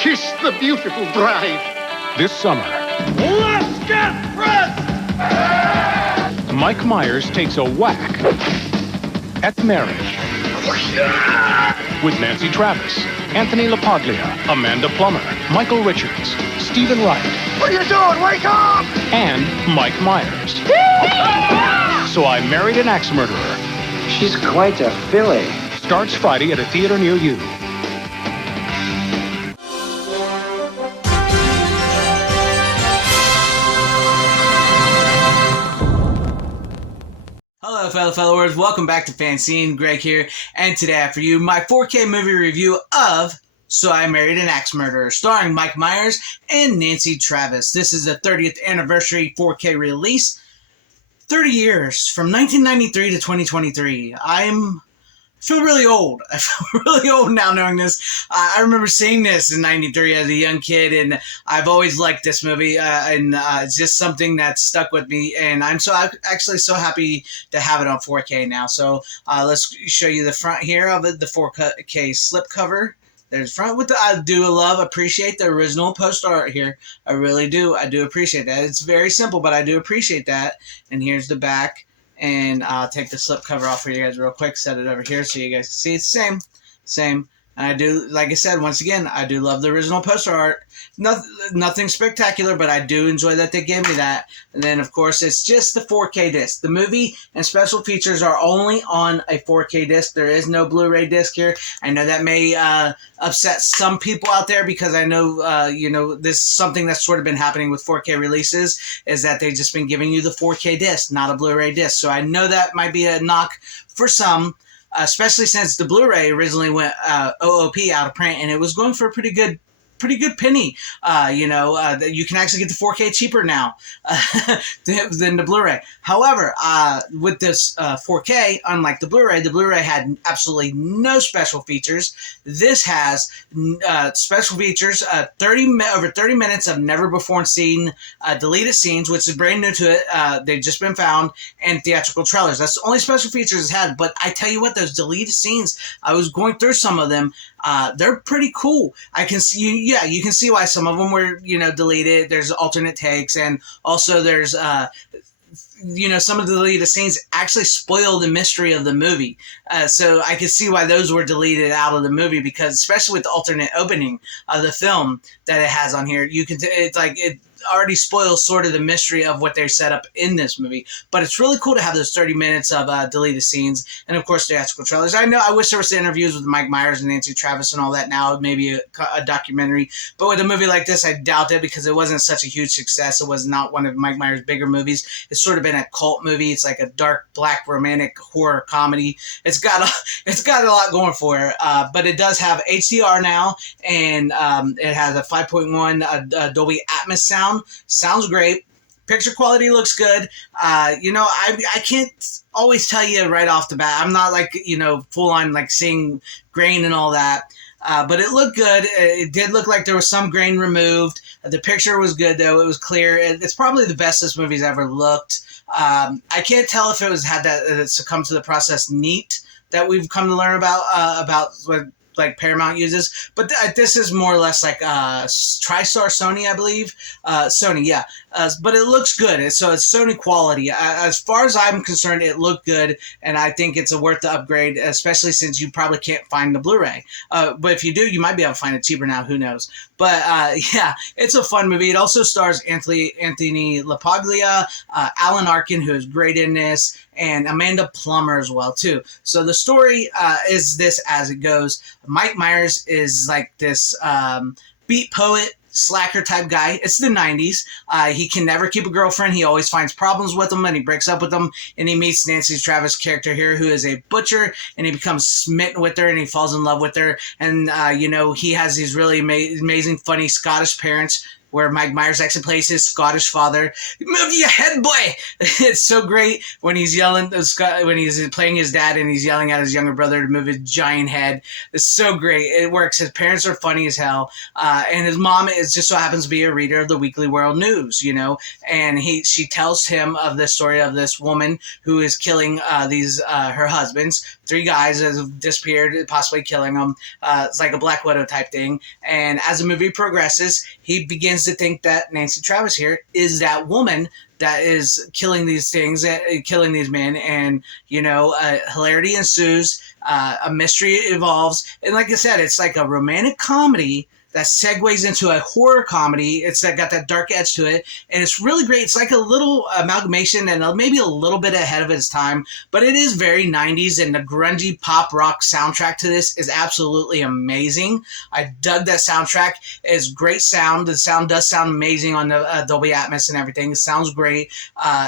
kiss the beautiful bride. This summer, Let's get pressed! Mike Myers takes a whack at marriage with Nancy Travis, Anthony LaPaglia, Amanda Plummer, Michael Richards, Stephen Wright. What are you doing? Wake up! And Mike Myers. So I Married an Axe Murderer. She's quite a filly. Starts Friday at a theater near you. Hello, fellow followers. Welcome back to FanZcene. Greg here, and today I have for you my 4K movie review of So I Married an Axe Murderer, starring Mike Myers and Nancy Travis. This is the 30th anniversary 4K release. 30 years, from 1993 to 2023. I feel really old. I feel really old now knowing this. I remember seeing this in 93 as a young kid, and I've always liked this movie, and it's just something that stuck with me, and I'm actually so happy to have it on 4K now. So let's show you the front here of it, the 4K slipcover. There's front with I do appreciate the original poster art here. I really do. I do appreciate that. It's very simple, but I do appreciate that. And here's the back. And I'll take the slipcover off for you guys real quick. Set it over here so you guys can see it's the same. And I do, like I said, once again, I do love the original poster art. Nothing spectacular, but I do enjoy that they gave me that. And then, of course, it's just the 4K disc. The movie and special features are only on a 4K disc. There is no Blu-ray disc here. I know that may upset some people out there because I know, this is something that's sort of been happening with 4K releases, is that they've just been giving you the 4K disc, not a Blu-ray disc. So I know that might be a knock for some. Especially since the Blu-ray originally went OOP, out of print, and it was going for a pretty good penny. You can actually get the 4K cheaper now than the Blu-ray. However, with this 4K, unlike the Blu-ray had absolutely no special features. This has special features, over 30 minutes of never-before-seen deleted scenes, which is brand new to it. They've just been found, and theatrical trailers. That's the only special features it had. But I tell you what, those deleted scenes, I was going through some of them. They're pretty cool. I can see, you can see why some of them were, deleted. There's alternate takes, and also there's, some of the deleted scenes actually spoil the mystery of the movie. So I can see why those were deleted out of the movie, because especially with the alternate opening of the film that it has on here, it already spoils sort of the mystery of what they set up in this movie. But it's really cool to have those 30 minutes of deleted scenes, and of course theatrical trailers. I wish there was interviews with Mike Myers and Nancy Travis and all that now, maybe a documentary. But with a movie like this, I doubt it, because it wasn't such a huge success. It was not one of Mike Myers' bigger movies. It's sort of been a cult movie. It's like a dark, black, romantic horror comedy. It's got a lot going for it. But it does have HDR now, and it has a 5.1 Dolby Atmos sound. Sounds great. Picture quality looks good. I can't always tell you right off the bat. I'm not full on seeing grain and all that. But it looked good. It did look like there was some grain removed. The picture was good, though. It was clear. It's probably the best this movie's ever looked. I can't tell if it had that succumb to the process neat that we've come to learn about what Paramount uses, but this is more or less like TriStar Sony, I believe. Sony, yeah. But it looks good. So it's Sony quality. As far as I'm concerned, it looked good, and I think it's worth the upgrade, especially since you probably can't find the Blu-ray. But if you do, you might be able to find it cheaper now. Who knows? But yeah, it's a fun movie. It also stars Anthony LaPaglia, Alan Arkin, who is great in this, and Amanda Plummer as well, too. So the story is this as it goes. Mike Myers is like this beat poet, slacker type guy. It's the 90s. He can never keep a girlfriend. He always finds problems with them, and he breaks up with them, and he meets Nancy Travis' character here, who is a butcher, and he becomes smitten with her, and he falls in love with her. And he has these really amazing, funny Scottish parents where Mike Myers actually plays his Scottish father. Move your head, boy! It's so great when he's yelling, when he's playing his dad and he's yelling at his younger brother to move his giant head. It's so great. It works. His parents are funny as hell. And his mom is just so happens to be a reader of the Weekly World News, you know, and she tells him of the story of this woman who is killing her husbands. 3 guys have disappeared, possibly killing them. It's like a Black Widow type thing. And as the movie progresses, he begins to think that Nancy Travis here is that woman that is killing these things, killing these men, and, you know, hilarity ensues, a mystery evolves, and like I said, it's like a romantic comedy that segues into a horror comedy. It's got that dark edge to it, and it's really great. It's like a little amalgamation and maybe a little bit ahead of its time, but it is very 90s, and the grungy pop rock soundtrack to this is absolutely amazing. I dug that soundtrack. It's great sound. The sound does sound amazing on the Dolby Atmos and everything. It sounds great.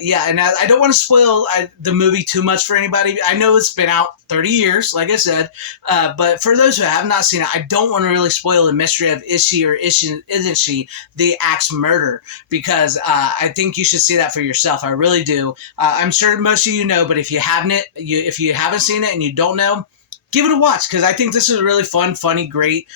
Yeah, and I don't want to spoil the movie too much for anybody. I know it's been out 30 years, like I said, but for those who have not seen it, I don't want to really spoil the mystery of is she or isn't she the axe murderer, because I think you should see that for yourself. I really do. I'm sure most of you know, but if you haven't seen it and you don't know, give it a watch, because I think this is a really fun, funny, great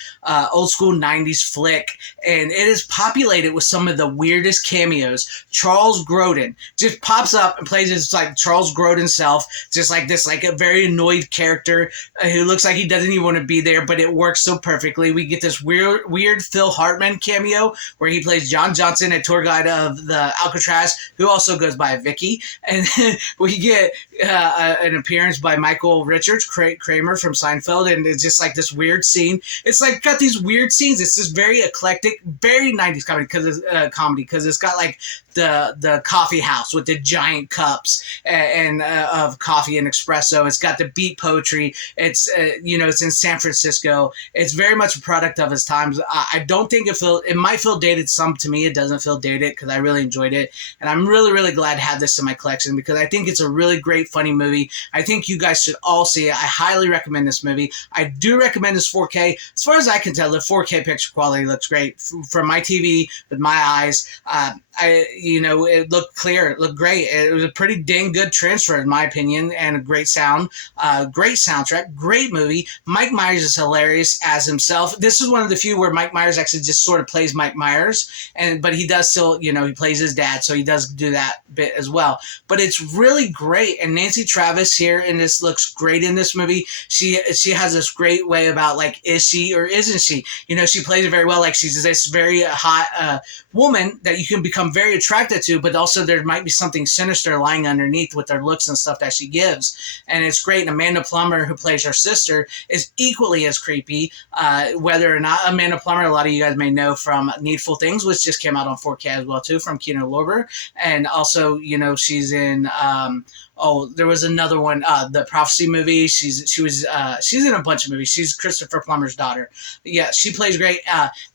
old school 90s flick, and it is populated with some of the weirdest cameos. Charles Grodin just pops up and plays his like Charles Grodin self, just like this, like a very annoyed character who looks like he doesn't even want to be there, but it works so perfectly. We get this weird Phil Hartman cameo where he plays John Johnson, a tour guide of the Alcatraz, who also goes by Vicky, and then we get an appearance by Michael Richards, Kramer from Seinfeld, and it's just like this weird scene. It's like got these weird scenes. It's this very eclectic, very 90s comedy because it's got like the coffee house with the giant cups and of coffee and espresso. It's got the beat poetry. It's it's in San Francisco. It's very much a product of its times. I don't think it might feel dated some to me. It doesn't feel dated because I really enjoyed it, and I'm really, really glad to have this in my collection because I think it's a really great, funny movie. I think you guys should all see it. I highly recommend this movie. I do recommend this 4K. As far as I can tell, the 4K picture quality looks great from my TV with my eyes. It looked clear. It looked great. It was a pretty dang good transfer, in my opinion, and a great sound, great soundtrack, great movie. Mike Myers is hilarious as himself. This is one of the few where Mike Myers actually just sort of plays Mike Myers, but he does still, he plays his dad, so he does do that bit as well. But it's really great, and Nancy Travis here in this looks great in this movie. She has this great way about like, is she or isn't she? She plays it very well. Like she's this very hot woman that you can become very attracted to, but also there might be something sinister lying underneath with her looks and stuff that she gives. And it's great. And Amanda Plummer, who plays her sister, is equally as creepy. Whether or not Amanda Plummer, a lot of you guys may know from Needful Things, which just came out on 4K as well too, from Kino Lorber. And also, she's in there was another one, the Prophecy movie. She's in a bunch of movies. She's Christopher Plummer's daughter. Yeah, she plays great.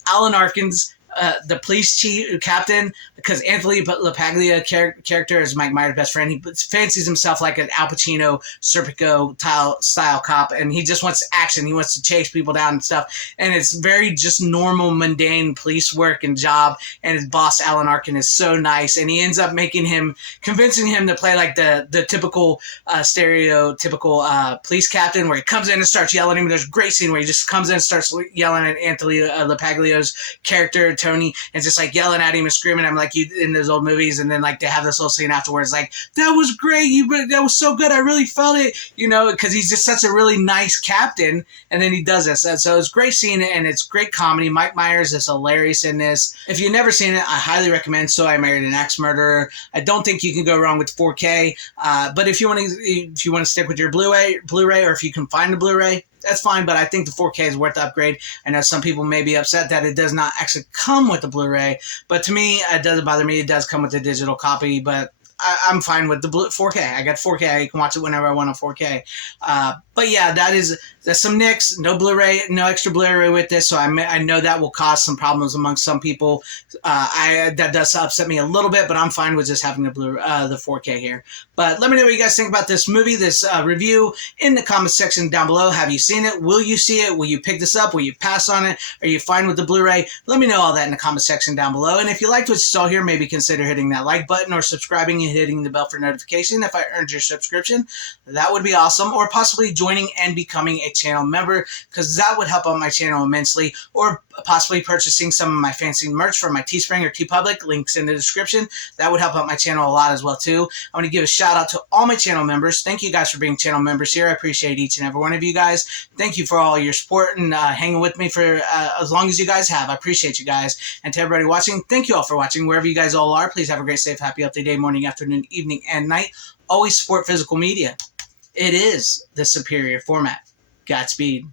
Alan Arkin's the police chief captain, because Anthony LaPaglia character is Mike Myers' best friend. He fancies himself like an Al Pacino, Serpico style cop, and he just wants action. He wants to chase people down and stuff. And it's very just normal, mundane police work and job. And his boss, Alan Arkin, is so nice. And he ends up convincing him to play like the typical, stereotypical police captain, where he comes in and starts yelling at him. There's a great scene where he just comes in and starts yelling at Anthony LaPaglia's character, Tony, and just like yelling at him and screaming at him like you in those old movies. And then like they have this little scene afterwards, like, that was great, that was so good, I really felt it, because he's just such a really nice captain. And then he does this, so it's great scene, and it's great comedy. Mike Myers is hilarious in this. If you've never seen it, I highly recommend So I Married an Axe Murderer. I don't think you can go wrong with 4K, but if you want to stick with your Blu-ray, or if you can find a Blu-ray, that's fine, but I think the 4K is worth the upgrade. I know some people may be upset that it does not actually come with the Blu-ray, but to me, it doesn't bother me. It does come with a digital copy, but I'm fine with the 4K. I got 4K. I can watch it whenever I want on 4K. But yeah, that's some nicks. No Blu-ray, no extra Blu-ray with this. So I know that will cause some problems amongst some people. That does upset me a little bit, but I'm fine with just having the 4K here. But let me know what you guys think about this movie, this review, in the comment section down below. Have you seen it? Will you see it? Will you pick this up? Will you pass on it? Are you fine with the Blu-ray? Let me know all that in the comment section down below. And if you liked what you saw here, maybe consider hitting that like button or subscribing and hitting the bell for notification if I earned your subscription. That would be awesome. Or possibly joining and becoming a channel member, because that would help out my channel immensely. Or possibly purchasing some of my FanZcene merch from my Teespring or TeePublic, links in the description. That would help out my channel a lot as well too. I want to give a shout out to all my channel members. Thank you guys for being channel members here. I appreciate each and every one of you guys. Thank you for all your support and hanging with me for as long as you guys have. I appreciate you guys. And to everybody watching, thank you all for watching. Wherever you guys all are, please have a great, safe, happy, healthy day, morning, afternoon, evening, and night. Always support physical media. It is the superior format. Godspeed.